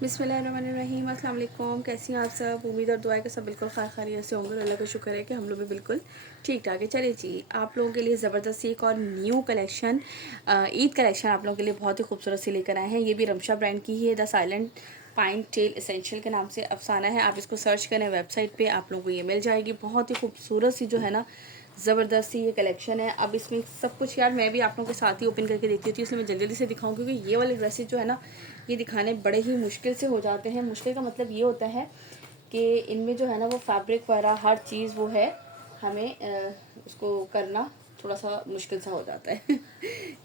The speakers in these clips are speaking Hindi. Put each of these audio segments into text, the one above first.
बिस्मिल्लाहिर्रहमानिर्रहीम, अस्सलाम वालेकुम। कैसी हैं आप सब? उम्मीद और दुआ है कि सब बिल्कुल खैरियत से होंगे और अल्लाह का शुक्र है कि हम लोग भी बिल्कुल ठीक ठाक है। चलिए जी, आप लोगों के लिए ज़बरदस्त एक और न्यू कलेक्शन, ईद कलेक्शन आप लोगों के लिए बहुत ही खूबसूरत सी लेकर आए हैं। ये भी रमशा ब्रांड की ही है। The silent pine tale essential के नाम से अफसाना है। आप इसको सर्च करें वेबसाइट पे, आप लोगों को ये मिल जाएगी। बहुत ही खूबसूरत सी जो है ना, ज़बरदस्त सी ये कलेक्शन है। अब इसमें सब कुछ यार मैं भी आप लोगों के साथ ही ओपन करके देखती होती हूँ, इसलिए मैं जल्दी जल्दी से दिखाऊँ, क्योंकि ये वाले ड्रेसेस जो है ना, ये दिखाने बड़े ही मुश्किल से हो जाते हैं। मुश्किल का मतलब ये होता है कि इनमें जो है ना वो फैब्रिक वगैरह हर चीज़ वो है, हमें उसको करना थोड़ा सा मुश्किल सा हो जाता है।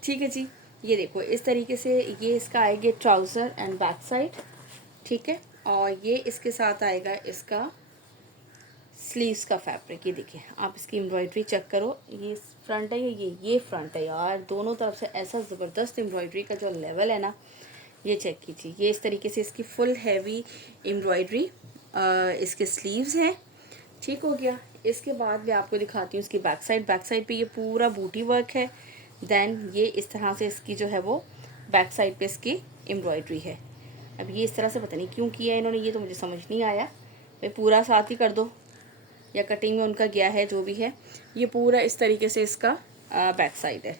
ठीक है जी, ये देखो इस तरीके से ये इसका आएगा ट्राउज़र एंड बैक साइड, ठीक है। और ये इसके साथ आएगा इसका स्लीव्स का फैब्रिक। ये देखिए आप इसकी एम्ब्रॉयडरी चेक करो, ये फ्रंट है, ये फ्रंट है यार, दोनों तरफ से ऐसा ज़बरदस्त एम्ब्रॉयडरी का जो लेवल है ना, ये चेक कीजिए। ये इस तरीके से इसकी फुल हैवी एम्ब्रॉयडरी इसके स्लीव्स हैं, ठीक हो गया। इसके बाद मैं आपको दिखाती हूँ इसकी बैक साइड। बैक साइड पे ये पूरा बूटी वर्क है। देन ये इस तरह से इसकी जो है वो बैक साइड पे इसकी एम्ब्रॉयडरी है। अब ये इस तरह से पता नहीं क्यों किया है इन्होंने, ये तो मुझे समझ नहीं आया। भाई पूरा साथ ही कर दो, या कटिंग में उनका गया है जो भी है। ये पूरा इस तरीके से इसका बैक साइड है,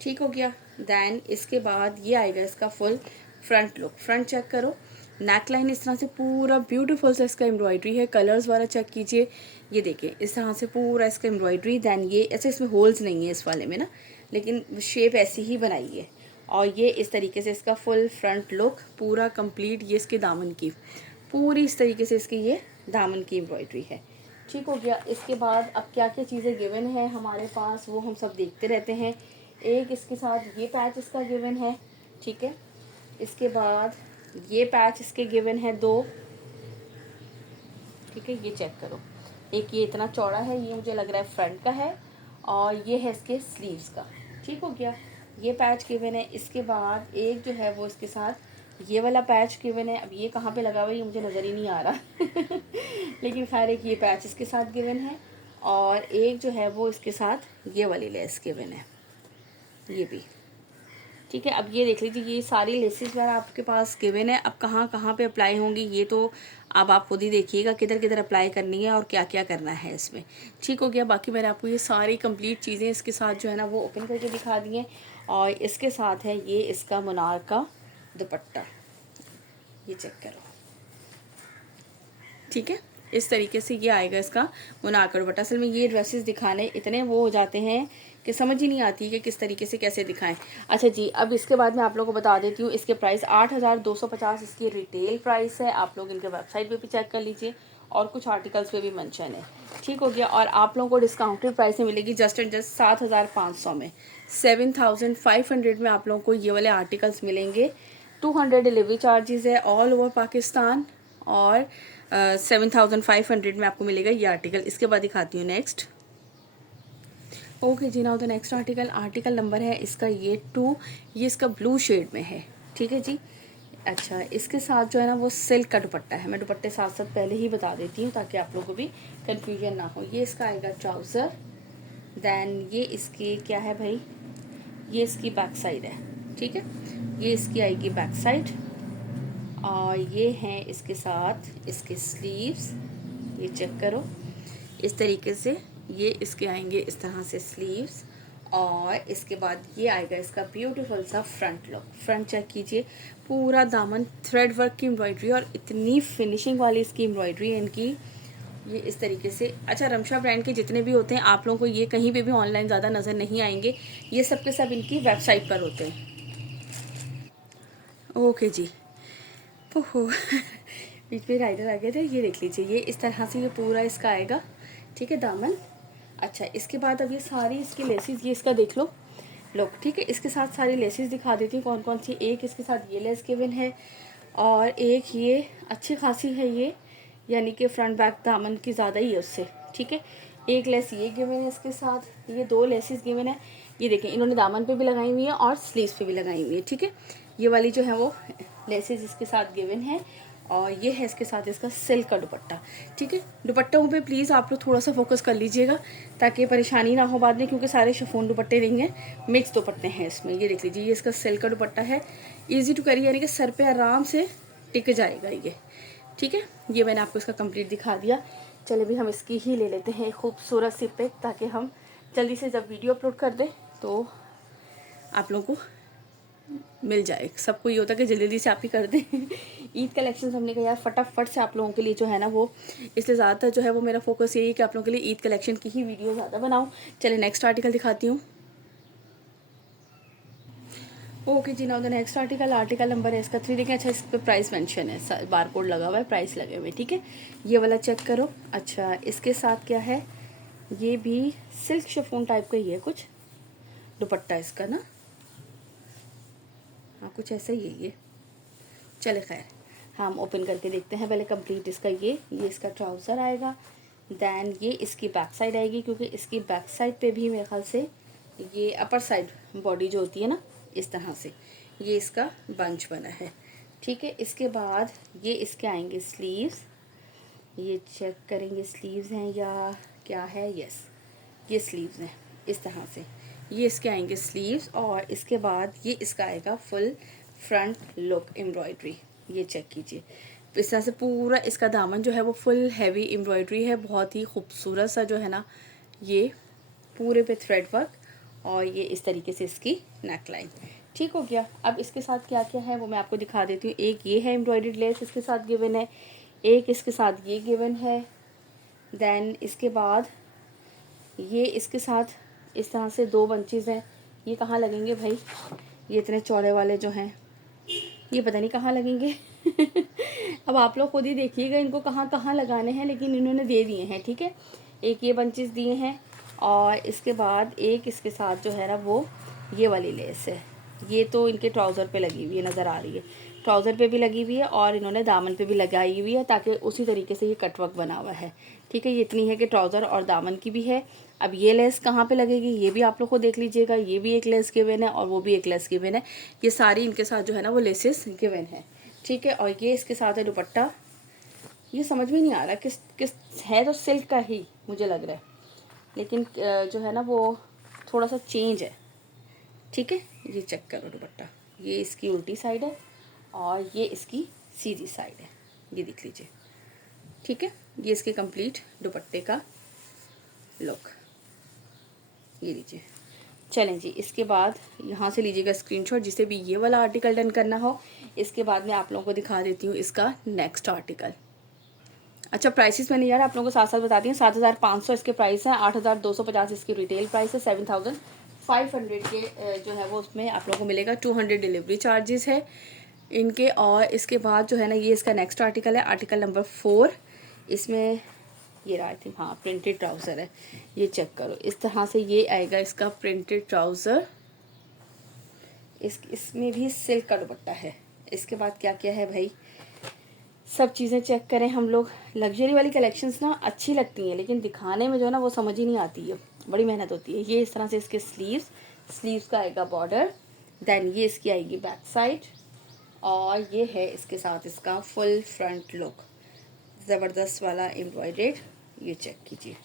ठीक हो गया। दैन इसके बाद ये आएगा इसका full front look. Front check करो, नेक लाइन इस तरह से पूरा ब्यूटीफुल से इसका एम्ब्रॉयडरी है। कलर्स वाला चेक कीजिए, ये देखिए इस तरह से पूरा इसका एम्ब्रॉयडरी। दैन ये ऐसे इसमें होल्स नहीं है इस वाले में ना, लेकिन शेप ऐसी ही बनाई है। और ये इस तरीके से इसका फुल फ्रंट लुक पूरा कंप्लीट। ये इसके दामन की पूरी इस तरीके से इसकी ये दामन की एम्ब्रॉयडरी है, ठीक हो गया। इसके बाद अब क्या क्या चीज़ें गिवन है हमारे पास वो हम सब देखते रहते हैं। एक इसके साथ ये पैच इसका गिवन है, ठीक है। इसके बाद ये पैच इसके गिवन है दो, ठीक है। ये चेक करो, एक ये इतना चौड़ा है, ये मुझे लग रहा है फ्रंट का है, और ये है इसके स्लीव्स का, ठीक हो गया। ये पैच गिवन है। इसके बाद एक जो है वो इसके साथ ये वाला पैच गिवन है। अब ये कहाँ पे लगा हुआ है ये मुझे नज़र ही नहीं आ रहा लेकिन खैर एक ये पैच इसके साथ गिवन है, और एक जो है वो इसके साथ ये वाली लेस गिवन है, ये भी, ठीक है। अब ये देख लीजिए, ये सारी लेसेस वगैरह आपके पास गिवन है। अब कहाँ कहाँ पे अप्लाई होंगी ये तो अब आप खुद ही देखिएगा, किधर किधर अप्लाई करनी है और क्या क्या करना है इसमें, ठीक हो गया। बाकी मैंने आपको ये सारी कंप्लीट चीज़ें इसके साथ जो है ना वो ओपन करके दिखा दी हैं। और इसके साथ है ये इसका मुनार का दुपट्टा, ये चेक करो, ठीक है। इस तरीके से ये आएगा इसका मुनार का दुपट्टा। असल में ये ड्रेसेस दिखाने इतने वो हो जाते हैं कि समझ ही नहीं आती कि किस तरीके से कैसे दिखाएं। अच्छा जी, अब इसके बाद मैं आप लोगों को बता देती हूँ इसके प्राइस 8,250 इसकी रिटेल प्राइस है। आप लोग इनके वेबसाइट पे भी चेक कर लीजिए, और कुछ आर्टिकल्स पे भी मेंशन है, ठीक हो गया। और आप लोगों को डिस्काउंटेड प्राइस में मिलेगी जस्ट एंड जस्ट 7,500 में। 7,500 में आप लोगों को ये वाले आर्टिकल्स मिलेंगे। 200 डिलीवरी चार्जेस है ऑल ओवर पाकिस्तान, और 7,500 में आपको मिलेगा ये आर्टिकल। इसके बाद दिखाती हूँ next. Okay ji, now the next article number है इसका ये 2। ये इसका ब्लू शेड में है, ठीक है जी। अच्छा, इसके साथ जो है ना वो सिल्क का दुपट्टा है। मैं दुपट्टे साथ साथ पहले ही बता देती हूँ ताकि आप लोगों को भी कन्फ्यूजन ना हो। ये इसका आएगा ट्राउज़र, दैन ये इसकी क्या है भाई, ये इसकी बैक साइड है, ठीक है। ये इसकी आएगी बैक साइड, और ये हैं इसके साथ इसके स्लीव्स, ये चेक करो इस तरीके से ये इसके आएंगे इस तरह से स्लीव्स। और इसके बाद ये आएगा इसका ब्यूटीफुल सा फ्रंट लुक। फ्रंट चेक कीजिए, पूरा दामन थ्रेड वर्क की एम्ब्रॉयडरी, और इतनी फिनिशिंग वाली इसकी एम्ब्रॉयडरी है इनकी, ये इस तरीके से। अच्छा, रमशा ब्रांड के जितने भी होते हैं आप लोगों को ये कहीं पे भी ऑनलाइन ज़्यादा नज़र नहीं आएंगे, ये सब के सब इनकी वेबसाइट पर होते हैं। ओके जी, ओहो बीच में राइडर आ गए थे। ये देख लीजिए, ये इस तरह से ये पूरा इसका आएगा, ठीक है, दामन। अच्छा, इसके बाद अब ये सारी इसकी लेसेस, ये इसका देख लो लोग, ठीक है। इसके साथ सारी लेसेस दिखा देती हूँ कौन कौन सी। एक इसके साथ ये लेस गिवन है, और एक ये अच्छी खासी है ये, यानी कि फ्रंट बैक दामन की ज़्यादा ही है उससे, ठीक है। एक लेस ये गिवन है इसके साथ, ये दो लेसेस गिवन है। ये देखें इन्होंने दामन पे भी लगाई हुई है और स्लीव्स पे भी लगाई हुई है, ठीक है। ये वाली जो है वो लेसेस इसके साथ गिवन है, और ये है इसके साथ इसका सिल्क का दुपट्टा, ठीक है। दुपट्टों पे प्लीज़ आप लोग थोड़ा सा फोकस कर लीजिएगा ताकि परेशानी ना हो बाद में, क्योंकि सारे शिफॉन दुपट्टे नहीं हैं, मिक्स दुपट्टे हैं इसमें। ये देख लीजिए, ये इसका सिल्क का दुपट्टा है, इजी टू कैरी, यानी कि सर पे आराम से टिक जाएगा ये। ठीक है, ये मैंने आपको इसका कंप्लीट दिखा दिया। चले भी हम इसकी ही ले लेते हैं एक खूबसूरत सी पिक, ताकि हम जल्दी से जब वीडियो अपलोड कर दें तो आप लोगों को मिल जाए। सबको ये होता है कि जल्दी जल्दी से आप ही कर दें। ईद कलेक्शन हमने कहा यार फटाफट से आप लोगों के लिए जो है ना वो, इसलिए ज़्यादातर जो है वो मेरा फोकस यही है कि आप लोगों के लिए ईद कलेक्शन की ही वीडियो ज़्यादा बनाऊँ। चलिए नेक्स्ट आर्टिकल दिखाती हूँ। Okay ji, now the next article number है इसका 3। देखें, अच्छा इस पर प्राइस मेंशन है, बार कोड लगा हुआ है, प्राइस लगे हुए। ठीक है, ये वाला चेक करो। अच्छा इसके साथ क्या है, ये भी सिल्क शिफॉन टाइप का ही है कुछ, दुपट्टा इसका ना, हाँ कुछ ऐसा ही है ये। चले खैर हम ओपन करके देखते हैं पहले कंप्लीट इसका। ये इसका ट्राउज़र आएगा, दैन ये इसकी बैक साइड आएगी, क्योंकि इसकी बैक साइड पे भी मेरे ख्याल से ये अपर साइड बॉडी जो होती है ना, इस तरह से ये इसका बंच बना है। ठीक है, इसके बाद ये इसके आएंगे स्लीव्स, ये चेक करेंगे स्लीव्स हैं या क्या है। यस, ये स्लीव्स हैं इस तरह से, ये इसके आएंगे स्लीव्स। और इसके बाद ये इसका आएगा फुल फ्रंट लुक एम्ब्रॉयडरी, ये चेक कीजिए। इस तरह से पूरा इसका दामन जो है वो फुल हैवी एम्ब्रॉयडरी है, बहुत ही खूबसूरत सा जो है ना, ये पूरे पे थ्रेड वर्क, और ये इस तरीके से इसकी नेक लाइन। ठीक हो गया। अब इसके साथ क्या क्या है वो मैं आपको दिखा देती हूँ। एक ये है एम्ब्रॉयडर्ड लेस इसके साथ गिवन है, एक इसके साथ ये गिवन है, देन इसके बाद ये इसके साथ इस तरह से 2 बंचेस हैं। ये कहाँ लगेंगे भाई, ये इतने चौड़े वाले जो हैं ये पता नहीं कहाँ लगेंगे। अब आप लोग खुद ही देखिएगा इनको कहाँ कहाँ लगाने हैं, लेकिन इन्होंने दे दिए हैं। ठीक है, एक ये बंचेस दिए हैं, और इसके बाद एक इसके साथ जो है ना वो ये वाली लेस है। ये तो इनके ट्राउज़र पे लगी हुई है, नज़र आ रही है, ट्राउज़र पे भी लगी हुई है और इन्होंने दामन पे भी लगाई हुई है, ताकि उसी तरीके से ये कटवर्क बना हुआ है। ठीक है, ये इतनी है कि ट्राउज़र और दामन की भी है। अब ये लेस कहाँ पे लगेगी ये भी आप लोग को देख लीजिएगा। ये भी एक लेस गिवन है और वो भी एक लेस गिवन है। ये सारी इनके साथ जो है ना वो लेसेस गिवन है। ठीक है, और ये इसके साथ है दुपट्टा। ये समझ में नहीं आ रहा किस किस है, तो सिल्क का ही मुझे लग रहा है, लेकिन जो है ना वो थोड़ा सा चेंज है। ठीक है, ये चेक करो दुपट्टा, ये इसकी उल्टी साइड है और ये इसकी सीधी साइड है, ये देख लीजिए। ठीक है, ये इसके कंप्लीट दुपट्टे का लुक, ये लीजिए। चलें जी, इसके बाद यहाँ से लीजिएगा स्क्रीनशॉट, जिसे भी ये वाला आर्टिकल डन करना हो। इसके बाद मैं आप लोगों को दिखा देती हूँ इसका नेक्स्ट आर्टिकल। अच्छा प्राइसेस मैंने यार आप लोगों को साथ साथ बता दिए। 7,500 इसके प्राइस हैं, 8,250 इसकी रिटेल प्राइस है, 7,500 के जो है वो उसमें आप लोगों को मिलेगा। 200 डिलीवरी चार्जेस है इनके। और इसके बाद जो है ना ये इसका नेक्स्ट आर्टिकल है, आर्टिकल नंबर 4। इसमें ये रहा, आई थिंक हाँ प्रिंटेड ट्राउज़र है, ये चेक करो। इस तरह से ये आएगा इसका प्रिंटेड ट्राउज़र, इसमें भी सिल्क का दुपट्टा है। इसके बाद क्या क्या है भाई, सब चीज़ें चेक करें हम लोग। लग्जरी वाली कलेक्शंस ना अच्छी लगती हैं, लेकिन दिखाने में जो है ना वो समझ ही नहीं आती है, बड़ी मेहनत होती है। ये इस तरह से इसके स्लीव्स का आएगा बॉर्डर, देन ये इसकी आएगी बैक साइड, और ये है इसके साथ इसका फुल फ्रंट लुक, ज़बरदस्त वाला एम्ब्रॉयडेड। ये चेक कीजिए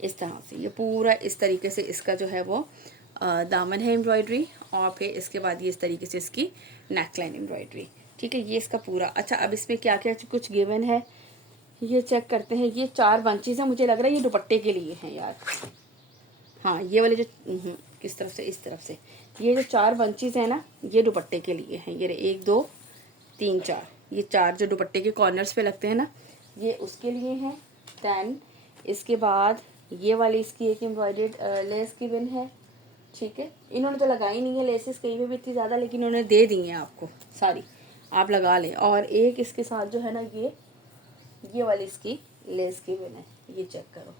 इस तरह से, ये पूरा इस तरीके से इसका जो है वो दामन है एम्ब्रॉयडरी, और फिर इसके बाद ये इस तरीके से इसकी नेकलाइन एम्ब्रॉयडरी। ठीक है, ये इसका पूरा। अच्छा अब इसमें क्या क्या कुछ गिवन है ये चेक करते हैं। ये 4 बंचेस हैं, मुझे लग रहा है ये दुपट्टे के लिए हैं यार। हाँ ये वाले जो किस तरफ से, इस तरफ से, ये जो 4 बंचेस हैं ना ये दुपट्टे के लिए हैं। ये 1 2 3 4, ये 4 जो दुपट्टे के कॉर्नर्स पे लगते हैं ना ये उसके लिए हैं। दैन इसके बाद ये वाली इसकी एक एम्ब्रॉयडर्ड लेस गिवन है। ठीक है, इन्होंने तो लगाई नहीं है लेसेस कहीं पे भी इतनी ज़्यादा, लेकिन इन्होंने दे दी हैं आपको सारी, आप लगा लें। और एक इसके साथ जो है ना ये वाली इसकी लेस गिवन है, ये चेक करो।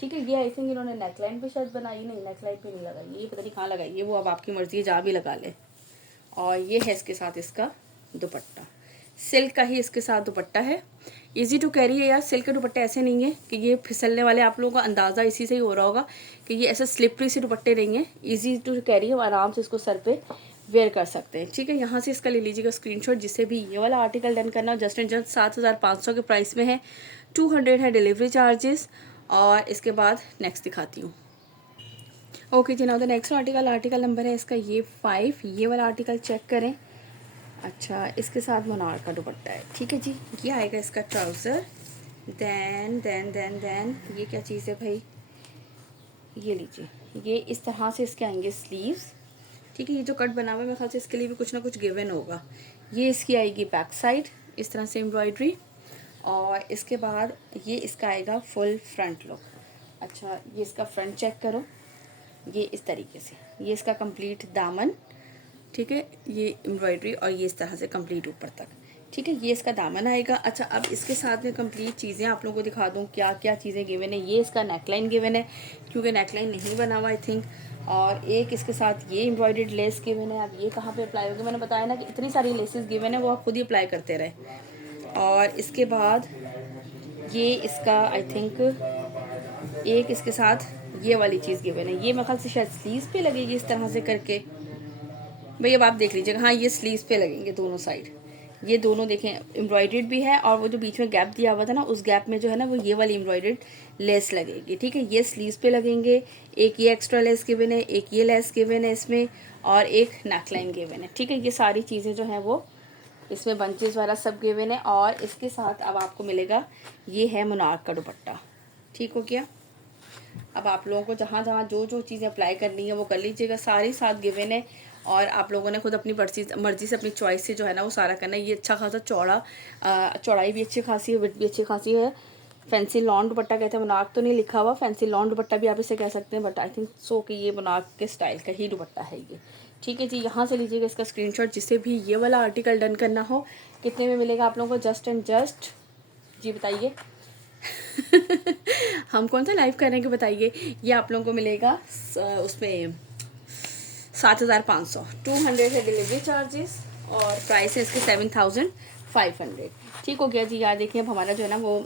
ठीक है, ये आई थिंक इन्होंने नेकलाइन पे शायद बनाई, नहीं नेकलाइन पे नहीं लगाई, ये पता नहीं कहाँ लगाई है, वो अब आपकी मर्ज़ी है जहाँ भी लगा ले। और ये है इसके साथ इसका दुपट्टा, सिल्क का ही इसके साथ दुपट्टा है। इजी टू कैरी है यार, सिल्क के दुपट्टे ऐसे नहीं है कि ये फिसलने वाले, आप लोगों का अंदाज़ा इसी से ही हो रहा होगा कि ये ऐसे स्लिपरी से दुपट्टे नहीं है, ईजी टू कैरी है, आराम से इसको सर पे वेयर कर सकते हैं। ठीक है, यहाँ से इसका ले लीजिएगा स्क्रीनशॉट, जिससे भी ये वाला आर्टिकल डन करना। जस्ट एंड जस्ट 7,500 के प्राइस में है, 200 है डिलीवरी चार्जेस। और इसके बाद नेक्स्ट दिखाती हूँ। Okay ji, now the next article number है इसका ये 5। ये वाला आर्टिकल चेक करें। अच्छा, इसके साथ मुनार का दुपट्टा है, ठीक है जी। ये आएगा इसका ट्राउज़र। देन ये क्या चीज़ है भाई, ये लीजिए, ये इस तरह से इसके आएंगे स्लीव्स, ठीक है। ये जो कट बना हुआ है मेरे ख्याल से इसके लिए भी कुछ ना कुछ गिवन होगा। ये इसकी आएगी बैक साइड, इस तरह से एम्ब्रॉयड्री, और इसके बाद ये इसका आएगा फुल फ्रंट लुक। अच्छा, ये इसका फ्रंट चेक करो, ये इस तरीके से, ये इसका कंप्लीट दामन, ठीक है, ये एम्ब्रॉयडरी और ये इस तरह से कंप्लीट ऊपर तक, ठीक है, ये इसका दामन आएगा। अच्छा, अब इसके साथ में कंप्लीट चीज़ें आप लोगों को दिखा दूँ क्या क्या चीज़ें गिवन है। ये इसका नेकलाइन गिवन है, क्योंकि नेकलाइन नहीं बना हुआ आई थिंक, और एक इसके साथ ये एम्ब्रॉयडर्ड लेस गिवन है। अब ये कहाँ पे अप्लाई होगी, मैंने बताया ना कि इतनी सारी लेसेस गिवन है, वो आप खुद ही अप्लाई करते रहे। और इसके बाद ये इसका आई थिंक एक इसके साथ ये वाली चीज़ गिवन है, ये मेरे ख्याल से शायद स्लीव्स पे लगेगी इस तरह से करके। भाई अब आप देख लीजिएगा, हाँ ये स्लीव्स पे लगेंगे दोनों साइड, ये दोनों देखें एम्ब्रॉयडर्ड भी है, और वो जो बीच में गैप दिया हुआ था ना, उस गैप में जो है ना वो ये वाली एम्ब्रॉयडर्ड लेस लगेगी, ठीक है। ये स्लीव्स पे लगेंगे, एक ये एक्स्ट्रा लेस गिवन है, एक ये लेस गिवन है इसमें, और एक नेकलाइन गिवन है, ठीक है। ये सारी चीज़ें जो हैं वो इसमें बंचेस वाला सब गिवन है। और इसके साथ अब आपको मिलेगा, ये है मुनार का दुपट्टा, ठीक हो गया। अब आप लोगों को जहाँ जहाँ जो जो चीज़ें अप्लाई करनी है वो कर लीजिएगा, सारी साथ गिवन है, और आप लोगों ने खुद अपनी मर्जी से अपनी चॉइस से जो है ना वो सारा करना है। ये अच्छा खासा चौड़ा, चौड़ाई भी अच्छी खासी है, विड्थ भी अच्छी खासी है। फैंसी लॉन दुपट्टा कहते हैं, मुनाक तो नहीं लिखा हुआ, फैंसी लॉन दुपट्टा भी आप इसे कह सकते हैं, बट आई थिंक सो कि ये मुनाक के स्टाइल का ही दुपट्टा है ये, ठीक है जी। यहाँ से लीजिएगा इसका स्क्रीनशॉट, जिससे भी ये वाला आर्टिकल डन करना हो। कितने में मिलेगा आप लोगों को, जस्ट एंड जस्ट जी बताइए हम कौन सा लाइव करेंगे बताइए। ये आप लोगों को मिलेगा उसमें 7,500, 200 है डिलीवरी चार्जेस, और प्राइस है इसके 7,500, ठीक हो गया जी। यार देखिए, अब हमारा जो है ना वो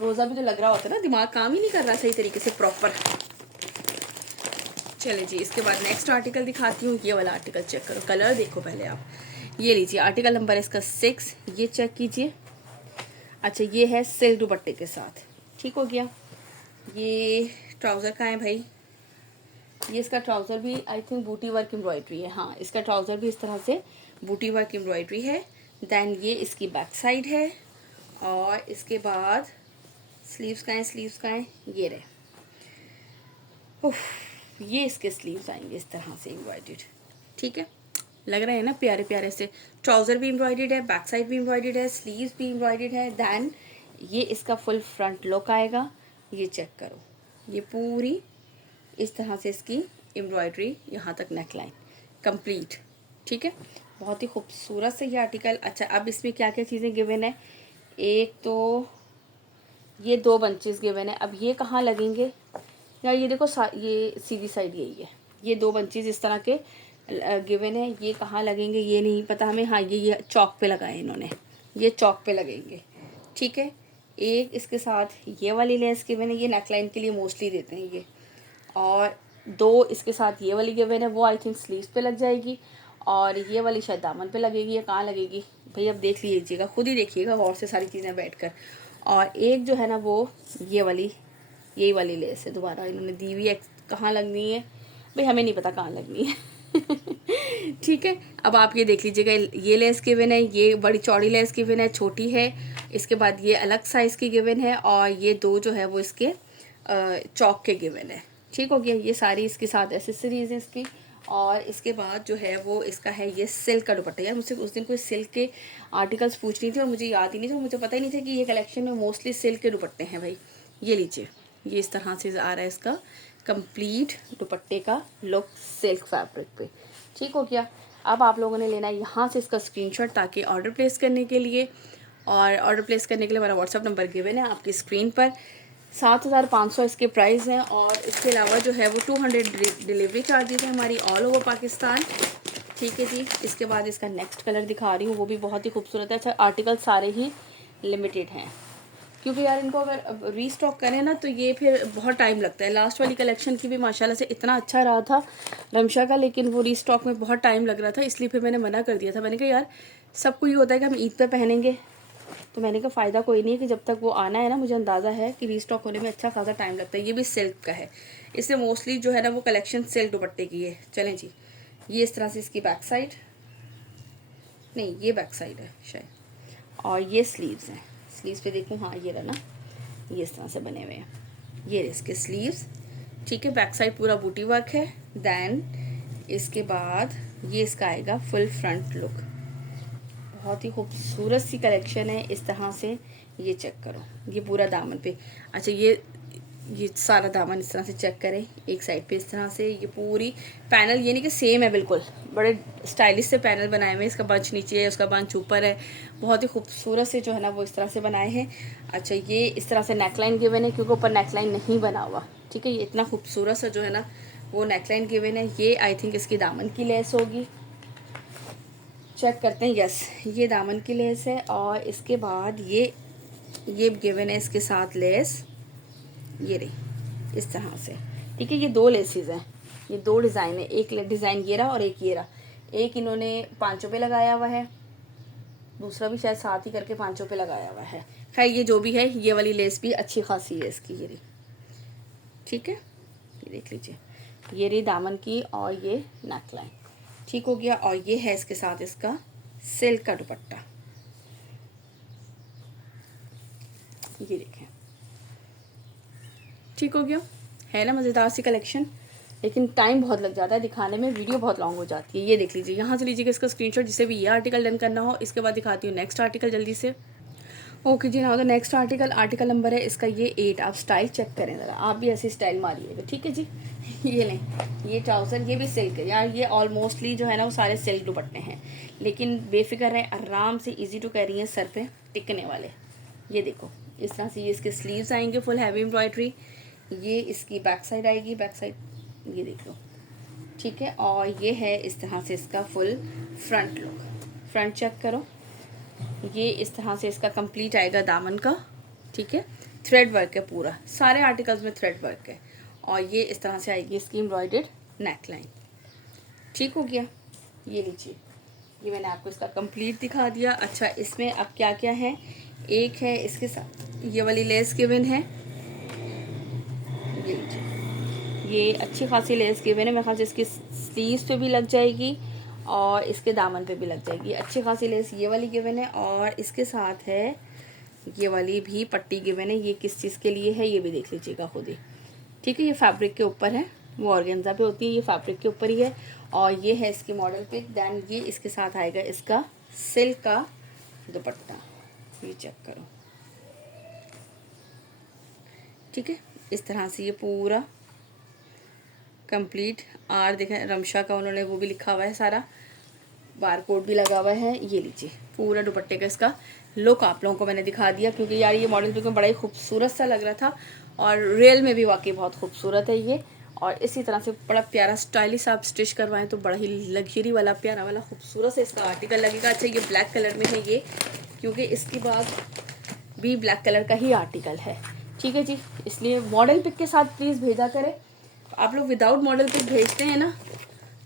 रोज़ा भी तो लग रहा होता है ना, दिमाग काम ही नहीं कर रहा सही तरीके से प्रॉपर। चले जी, इसके बाद नेक्स्ट आर्टिकल दिखाती हूँ। ये वाला आर्टिकल चेक करो, कलर देखो पहले आप। ये लीजिए, आर्टिकल नंबर इसका 6, ये चेक कीजिए। अच्छा, ये है सिल्क दुपट्टे के साथ, ठीक हो गया। ये ट्राउज़र का है भाई, ये इसका ट्राउज़र भी आई थिंक बूटी वर्क एम्ब्रॉयडरी है, हाँ इसका ट्राउज़र भी इस तरह से बूटी वर्क एम्ब्रॉयडरी है। देन ये इसकी बैक साइड है, और इसके बाद स्लीव्स का है, स्लीव्स का है, ये रहे, उफ, ये इसके स्लीव्स आएंगे इस तरह से एम्ब्रॉयडर्ड, ठीक है। लग रहे हैं ना प्यारे प्यारे से। ट्राउज़र भी एम्ब्रॉयडर्ड है, बैक साइड भी एम्ब्रॉयडर्ड है, स्लीव्स भी एम्ब्रॉयडर्ड है। दैन ये इसका फुल फ्रंट लुक आएगा, ये चेक करो, ये पूरी इस तरह से इसकी एम्ब्रॉयडरी, यहाँ तक नेकलाइन कंप्लीट, ठीक है। बहुत ही खूबसूरत से ये आर्टिकल। अच्छा, अब इसमें क्या क्या चीज़ें गिवन है, एक तो ये 2 बंचेस गिवन है। अब ये कहाँ लगेंगे यार, ये देखो ये सीधी साइड यही है, ये 2 बंचेस इस तरह के गिवन है। ये कहाँ लगेंगे ये नहीं पता हमें, हाँ ये चौक पे लगाए इन्होंने, ये चौक पे लगेंगे, ठीक है। एक इसके साथ ये वाली लेस गिवन है, ये नेकलाइन के लिए मोस्टली देते हैं ये, और 2 इसके साथ ये वाली गिवन है, वो आई थिंक स्लीव्स पे लग जाएगी, और ये वाली शायद दामन पे लगेगी, या कहाँ लगेगी भाई अब देख लीजिएगा, खुद ही देखिएगा और से सारी चीज़ें बैठकर। और एक जो है ना वो ये वाली, यही वाली लेस है, दोबारा इन्होंने दी हुई है, कहाँ लगनी है भाई हमें नहीं पता कहाँ लगनी है ठीक है। अब आप ये देख लीजिएगा, ये लेस गिवन है, ये बड़ी चौड़ी लेस गिवन है, छोटी है, इसके बाद ये अलग साइज़ की गिवन है, और ये 2 जो है वो इसके चौक के गिवन है, ठीक हो गया। ये सारी इसके साथ एसेसरीज हैं इसकी। और इसके बाद जो है वो इसका है ये सिल्क का दुपट्टा। यार मुझसे उस दिन कोई सिल्क के आर्टिकल्स पूछ रही थी और मुझे याद ही नहीं था, मुझे पता ही नहीं था कि ये कलेक्शन में मोस्टली सिल्क के दुपट्टे हैं भाई। ये लीजिए, ये इस तरह से आ रहा है इसका कंप्लीट दुपट्टे का लुक सिल्क फैब्रिक पे, ठीक हो गया। अब आप लोगों ने लेना है यहाँ से इसका स्क्रीनशॉट, ताकि ऑर्डर प्लेस करने के लिए, और ऑर्डर प्लेस करने के लिए हमारा व्हाट्सअप नंबर गिवन है आपकी स्क्रीन पर। 7,500 इसके प्राइस हैं, और इसके अलावा जो है वो 200 डिलीवरी चार्जेस हैं हमारी ऑल ओवर पाकिस्तान, ठीक है जी। इसके बाद इसका नेक्स्ट कलर दिखा रही हूँ, वो भी बहुत ही खूबसूरत है। अच्छा, आर्टिकल सारे ही लिमिटेड हैं, क्योंकि यार इनको अगर रीस्टॉक करें ना तो ये फिर बहुत टाइम लगता है। लास्ट वाली कलेक्शन की भी माशाल्लाह से इतना अच्छा रहा था रमशा का, लेकिन वो रीस्टॉक में बहुत टाइम लग रहा था, इसलिए फिर मैंने मना कर दिया था। मैंने कहा यार सबको ये होता है कि हम ईद पे पहनेंगे, तो मैंने कहा फ़ायदा कोई नहीं है कि जब तक वो आना है ना, मुझे अंदाज़ा है कि रीस्टॉक होने में अच्छा खासा टाइम लगता है। ये भी सिल्क का है, इससे मोस्टली जो है ना वो कलेक्शन सिल्क दुपट्टे की है। चलें जी, ये इस तरह से इसकी बैक साइड, नहीं ये बैक साइड है शायद, और ये स्लीव्स हैं। स्लीव्स पे देखूँ, हाँ ये रहा ना, ये इस तरह से बने हुए हैं, ये इसके स्लीव्स। ठीक है, बैक साइड पूरा बूटी वर्क है। देन इसके बाद ये इसका आएगा फुल फ्रंट लुक। बहुत ही खूबसूरत सी कलेक्शन है इस तरह से। ये चेक करो, ये पूरा दामन पे। अच्छा ये सारा दामन इस तरह से चेक करें, एक साइड पे इस तरह से। ये पूरी पैनल ये नहीं कि सेम है बिल्कुल, बड़े स्टाइलिश से पैनल बनाए हुए हैं। इसका बंच नीचे है, उसका बंच ऊपर है, बहुत ही खूबसूरत से जो है ना वो इस तरह से बनाए हैं। अच्छा ये इस तरह से नेकलाइन गिवन है, क्योंकि ऊपर नेकलाइन नहीं बना हुआ। ठीक है, ये इतना खूबसूरत सा जो है ना वो नेकलाइन गिवन है। ये आई थिंक इसकी दामन की लेस होगी, चेक करते हैं। यस, ये दामन की लेस है। और इसके बाद ये गिवन है इसके साथ लेस, ये रही इस तरह से। ठीक है, ये दो लेसेस हैं, ये दो डिज़ाइन है। एक डिज़ाइन ये रहा और एक ये रहा। एक इन्होंने पाँचों पे लगाया हुआ है, दूसरा भी शायद साथ ही करके पाँचों पे लगाया हुआ है। खैर ये जो भी है, ये वाली लेस भी अच्छी खासी है इसकी, ये रही। ठीक है, ये देख लीजिए, ये रही दामन की और ये नेकलाइन। ठीक हो गया। और ये है इसके साथ इसका सिल्क का दुपट्टा, ये देखें। ठीक हो गया, है ना मज़ेदार सी कलेक्शन। लेकिन टाइम बहुत लग जाता है दिखाने में, वीडियो बहुत लॉन्ग हो जाती है। ये देख लीजिए, यहाँ से लीजिएगा इसका स्क्रीनशॉट, जिसे भी ये आर्टिकल डन करना हो। इसके बाद दिखाती हूँ नेक्स्ट आर्टिकल जल्दी से। ओके जी, ना तो नेक्स्ट आर्टिकल नंबर है इसका ये 8। आप स्टाइल चेक करें ज़रा, आप भी ऐसी स्टाइल मारिएगा। ठीक है जी। ये नहीं, ये ट्राउज़र, ये भी सिल्क है यार। ये ऑलमोस्टली जो है ना वो सारे सिल्क दुपट्टे हैं, लेकिन बेफिक्र है, आराम से ईजी टू कैरी है, सर पे टिकने वाले। ये देखो इस तरह से, ये इसके स्लीव्स आएंगे फुल हैवी एम्ब्रॉयडरी। ये इसकी बैक साइड आएगी, बैक साइड ये देख लो। ठीक है, और ये है इस तरह से इसका full front look. Front check करो, ये इस तरह से इसका कंप्लीट आएगा दामन का। ठीक है, थ्रेड वर्क है पूरा, सारे आर्टिकल्स में थ्रेड वर्क है। और ये इस तरह से आएगी इसकी एम्ब्रॉयडर्ड नेकलाइन। ठीक हो गया, ये लीजिए, ये मैंने आपको इसका कंप्लीट दिखा दिया। अच्छा, इसमें अब क्या क्या है, एक है इसके साथ ये वाली लेस गिवन है, ये लीजिए, ये अच्छी खासी लेस गिवन है। मेरे ख्याल से इसकी स्लीव्स पे भी लग जाएगी और इसके दामन पे भी लग जाएगी। अच्छी खासी लेस ये वाली गिवन है, और इसके साथ है ये वाली भी पट्टी गिवन है। ये किस चीज़ के लिए है ये भी देख लीजिएगा खुद ही। ठीक है, ये फैब्रिक के ऊपर है, वो ऑर्गेन्जा पे होती है, ये फैब्रिक के ऊपर ही है। और ये है इसकी मॉडल पिक। दैन ये इसके साथ आएगा इसका सिल्क का दुपट्टा, ये चेक करो। ठीक है, इस तरह से ये पूरा कंप्लीट आर देखें, रमशा का उन्होंने वो भी लिखा हुआ है, सारा बार कोड भी लगा हुआ है। ये लीजिए, पूरा दुपट्टे का इसका लुक आप लोगों को मैंने दिखा दिया, क्योंकि यार ये मॉडल पिक में बड़ा ही खूबसूरत सा लग रहा था, और रियल में भी वाकई बहुत खूबसूरत है ये। और इसी तरह से बड़ा प्यारा स्टाइलिश आप स्टिच करवाएं तो बड़ा ही लग्जरी वाला प्यारा वाला खूबसूरत से इसका आर्टिकल लगेगा। अच्छा, ये ब्लैक कलर में है ये, क्योंकि इसके बाद भी ब्लैक कलर का ही आर्टिकल है। ठीक है जी, इसलिए मॉडल पिक के साथ प्लीज़ भेजा करें। आप लोग विदाउट मॉडल पिक भेजते हैं ना,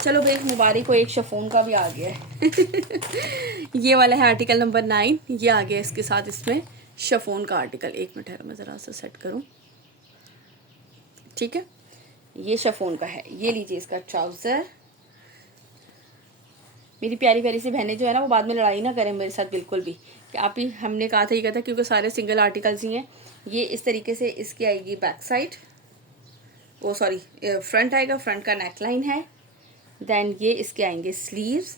चलो भाई मुबारक को, एक शिफॉन का भी आ गया है। ये वाला है आर्टिकल नंबर 9, ये आ गया इसके साथ इसमें शिफॉन का आर्टिकल। एक मिनट है, मैं ज़रा सा सेट करूं। ठीक है, ये शिफॉन का है। ये लीजिए इसका ट्राउज़र। मेरी प्यारी प्यारी सी बहनें जो है ना वो बाद में लड़ाई ना करें मेरे साथ बिल्कुल भी, कि आप ही हमने कहा था ये कहता, क्योंकि सारे सिंगल आर्टिकल्स ही हैं। ये इस तरीके से इसकी आएगी बैक साइड, वो सॉरी फ्रंट आएगा, फ्रंट का नेकलाइन है। देन ये इसके आएंगे स्लीव्स,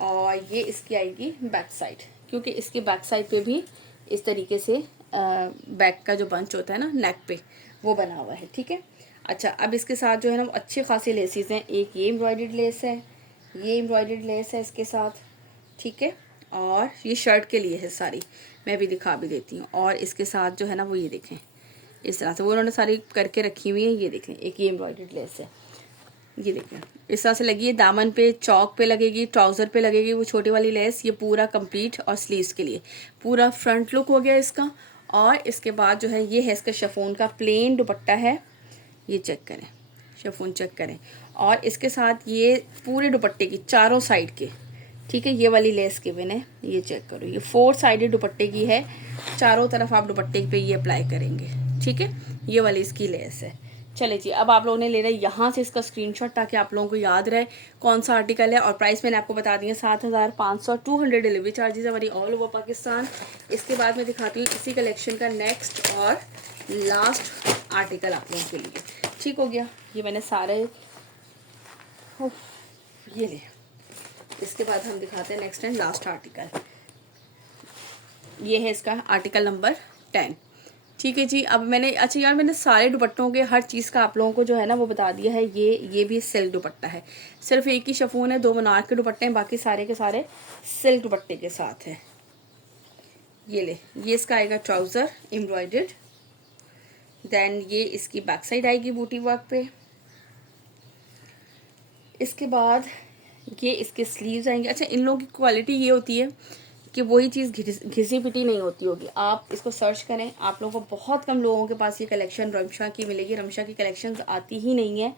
और ये इसकी आएगी बैक साइड, क्योंकि इसके बैक साइड पे भी इस तरीके से बैक का जो बंच होता है ना नेक पे, वो बना हुआ है। ठीक है, अच्छा, अब इसके साथ जो है ना वो अच्छी खासी लेसेस हैं। एक ये एम्ब्रॉयडर्ड लेस है, ये एम्ब्रॉयडर्ड लेस है इसके साथ। ठीक है, और ये शर्ट के लिए है सारी, मैं भी दिखा भी देती हूँ। और इसके साथ जो है ना वो ये देखें, इस तरह से वो उन्होंने सारी करके रखी हुई है। ये देखें, एक ये एम्ब्रॉयडर्ड लेस है, ये देखें इस तरह से लगी है। दामन पे, चौक पे लगेगी, ट्राउज़र पे लगेगी वो छोटी वाली लेस। ये पूरा कंप्लीट, और स्लीव्स के लिए पूरा फ्रंट लुक हो गया इसका। और इसके बाद जो है ये है इसका शिफॉन का प्लेन दुपट्टा है, ये चेक करें, शिफॉन चेक करें। और इसके साथ ये पूरे दुपट्टे की चारों साइड के, ठीक है, ये वाली लेस के बिन है, ये चेक करो, ये 4 साइडेड दुपट्टे की है, चारों तरफ आप दुपट्टे पे ये अप्लाई करेंगे। ठीक है, ये वाली इसकी लेस है। चले जी, अब आप लोगों ने लेना है यहाँ से इसका स्क्रीनशॉट, ताकि आप लोगों को याद रहे कौन सा आर्टिकल है। और प्राइस मैंने आपको बता दी है 7,500, 200 डिलीवरी चार्जेस हमारी ऑल ओवर पाकिस्तान। इसके बाद मैं दिखाती हूँ इसी कलेक्शन का नेक्स्ट और लास्ट आर्टिकल आप लोगों के लिए। ठीक हो गया, ये मैंने सारे ये ले। इसके बाद हम दिखाते हैं नेक्स्ट एंड लास्ट आर्टिकल। ये है इसका आर्टिकल नंबर 10। ठीक है जी, अब मैंने अच्छा यार मैंने सारे दुपट्टों के हर चीज़ का आप लोगों को जो है ना वो बता दिया है। ये भी सिल्क दुपट्टा है, सिर्फ एक ही शफून है, 2 बनारस के दुपट्टे हैं, बाकी सारे के सारे सिल्क दुपट्टे के साथ है। ये ले, ये इसका आएगा ट्राउज़र एम्ब्रॉयडर्ड, देन ये इसकी बैक साइड आएगी बूटी वर्क पे। इसके बाद ये इसके स्लीव्स आएंगे। अच्छा, इन लोगों की क्वालिटी ये होती है कि वही चीज़ घिसी पिटी नहीं होती होगी। आप इसको सर्च करें, आप लोगों को बहुत कम लोगों के पास ये कलेक्शन रमशा की मिलेगी। रमशा की कलेक्शंस आती ही नहीं है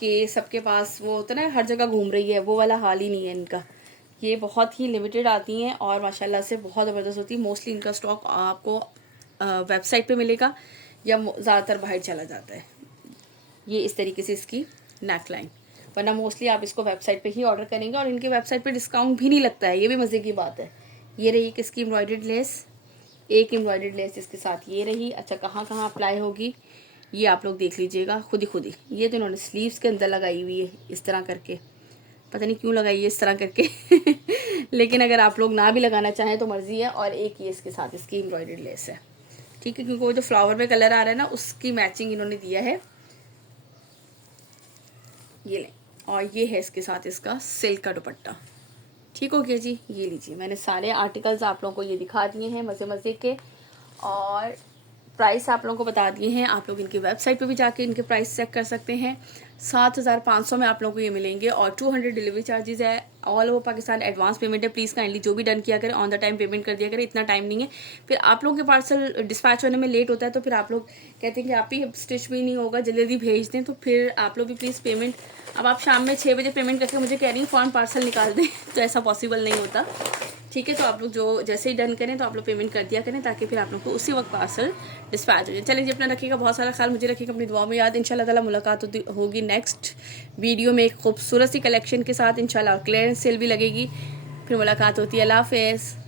कि सबके पास वो होता है ना, हर जगह घूम रही है, वो वाला हाल ही नहीं है इनका। ये बहुत ही लिमिटेड आती हैं और माशाल्लाह से बहुत ज़बरदस्त होती है। मोस्टली इनका स्टॉक आपको वेबसाइट पे मिलेगा या ज़्यादातर बाहर चला जाता है। ये इस तरीके से इसकी नेक लाइन, वरना मोस्टली आप इसको वेबसाइट पे ही ऑर्डर करेंगे और इनके वेबसाइट पे डिस्काउंट भी नहीं लगता है, ये भी मज़े की बात है। ये रही किसकी एम्ब्रॉयडर्ड लेस, एक एम्ब्रॉयडर्ड लेस इसके साथ ये रही। अच्छा, कहाँ कहाँ अप्लाई होगी ये आप लोग देख लीजिएगा खुद ही। ये तो इन्होंने स्लीव्स के अंदर लगाई हुई है इस तरह करके, पता नहीं क्यों लगाई है इस तरह करके लेकिन अगर आप लोग ना भी लगाना चाहें तो मर्ज़ी है। और एक ये इसके साथ इसकी एम्ब्रॉयडर्ड लेस है। ठीक है, क्योंकि वो जो फ्लावर में कलर आ रहा है ना उसकी मैचिंग इन्होंने दिया है। ये लें, और ये है इसके साथ इसका सिल्क का दुपट्टा। ठीक हो गया जी, ये लीजिए, मैंने सारे आर्टिकल्स आप लोगों को ये दिखा दिए हैं मज़े के, और प्राइस आप लोगों को बता दिए हैं। आप लोग इनकी वेबसाइट पे भी जाके इनके प्राइस चेक कर सकते हैं। 7,500 में आप लोगों को ये मिलेंगे और 200 डिलीवरी चार्जेस है। All over Pakistan advance payment है। प्लीज़ काइंडली जो भी डन किया करें ऑन द टाइम पेमेंट कर दिया करें, इतना टाइम नहीं है फिर आप लोगों के पार्सल डिस्पैच होने में लेट होता है तो फिर आप लोग कहते हैं कि आप ही स्टिच भी नहीं होगा, जल्दी भेज दें, तो फिर आप लोग भी प्लीज़ पेमेंट, अब आप शाम में 6 बजे पेमेंट करके मुझे कह रही हैं फ़ौरन पार्सल निकाल दें तो ऐसा पॉसिबल नहीं होता। ठीक है, तो आप लोग जो जैसे ही डन करें तो आप लोग पेमेंट कर दिया करें, ताकि फिर आप लोग को उसी वक्त पार्सल डिस्पैच हो जाए। चलिए जी, अपना रखिएगा बहुत सारा ख्याल, मुझे रखिएगा अपनी दुआ में याद। इंशाल्लाह ताला मुलाकात होगी नेक्स्ट वीडियो में एक खूबसूरत सी कलेक्शन के साथ इंशाल्लाह, और क्लियरेंस सेल भी लगेगी। फिर मुलाकात होती है। अल्लाह हाफ़िज़।